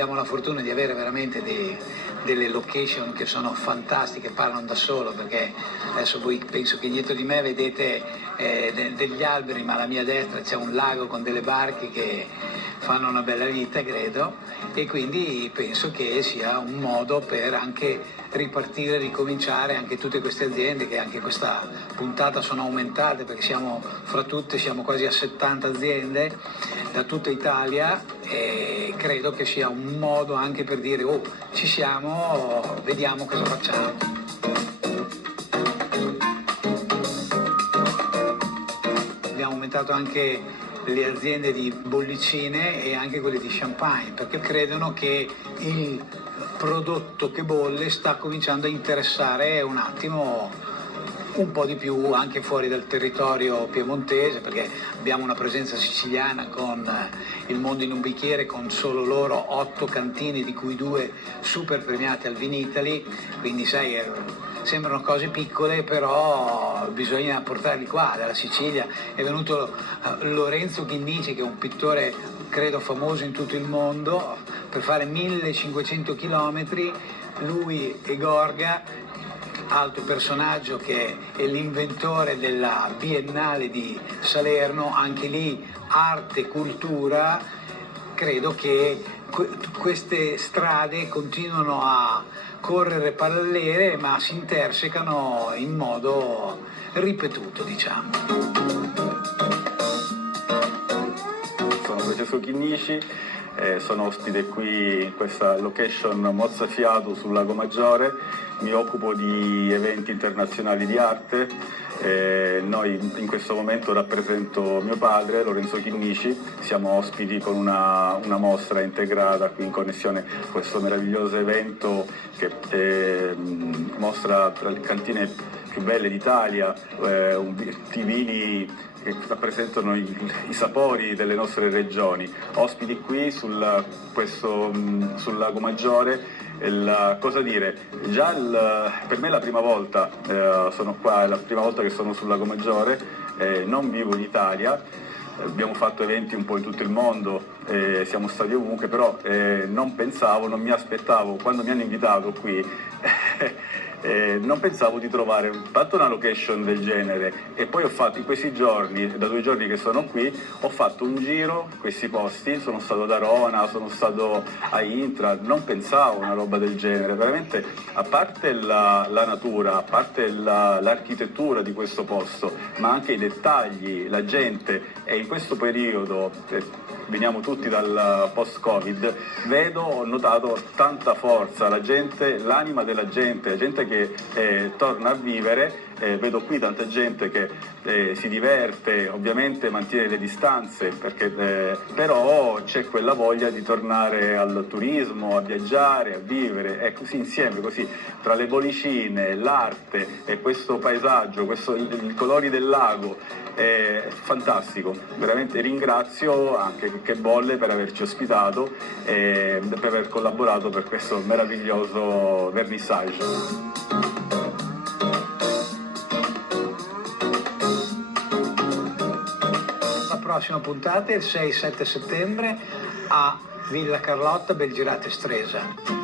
abbiamo la fortuna di avere veramente delle location che sono fantastiche, parlano da solo, perché adesso voi penso che dietro di me vedete degli alberi, ma alla mia destra c'è un lago con delle barche che fanno una bella vita, credo, e quindi penso che sia un modo per anche ripartire, ricominciare anche tutte queste aziende che anche questa puntata sono aumentate, perché fra tutte siamo quasi a 70 aziende da tutta Italia, e credo che sia un modo anche per dire oh, ci siamo, vediamo cosa facciamo. Abbiamo aumentato anche le aziende di bollicine e anche quelle di champagne, perché credono che il prodotto che bolle sta cominciando a interessare un attimo un po' di più anche fuori dal territorio piemontese, perché abbiamo una presenza siciliana con Il Mondo in un Bicchiere, con solo loro 8 cantine, di cui 2 super premiate al Vinitaly, quindi sai, sembrano cose piccole, però bisogna portarli qua, dalla Sicilia. È venuto Lorenzo Chinnici, che è un pittore credo famoso in tutto il mondo, per fare 1500 chilometri, lui e Gorga, altro personaggio che è l'inventore della Biennale di Salerno, anche lì arte, cultura. Credo che queste strade continuano a correre parallele, ma si intersecano in modo ripetuto, diciamo. Sono Francesco Chinnici, sono ospite qui in questa location mozzafiato sul Lago Maggiore. Mi occupo di eventi internazionali di arte. Noi in questo momento rappresento mio padre, Lorenzo Chinnici. Siamo ospiti con una mostra integrata qui in connessione con questo meraviglioso evento che mostra tra le cantine più belle d'Italia, i vini che rappresentano i sapori delle nostre regioni. Ospiti qui sul Lago Maggiore. Cosa dire, già per me è la prima volta sono qua, è la prima volta che sono sul Lago Maggiore, non vivo in Italia, abbiamo fatto eventi un po' in tutto il mondo, siamo stati ovunque, però non mi aspettavo, quando mi hanno invitato qui, non pensavo di trovare tanto una location del genere, e poi ho fatto in questi giorni, da 2 giorni che sono qui, ho fatto un giro in questi posti, sono stato ad Arona, sono stato a Intra, non pensavo una roba del genere, veramente, a parte la natura, a parte l'architettura di questo posto, ma anche i dettagli, la gente, e in questo periodo, veniamo tutti dal post-Covid, ho notato tanta forza, l'anima della gente, la gente che torna a vivere. Vedo qui tanta gente che si diverte, ovviamente mantiene le distanze, però c'è quella voglia di tornare al turismo, a viaggiare, a vivere, così insieme, così tra le bollicine, l'arte e questo paesaggio, i colori del lago. È fantastico, veramente ringrazio anche Che Bolle per averci ospitato e per aver collaborato per questo meraviglioso vernissage. La prossima puntata è il 6-7 settembre a Villa Carlotta, Belgirate Stresa.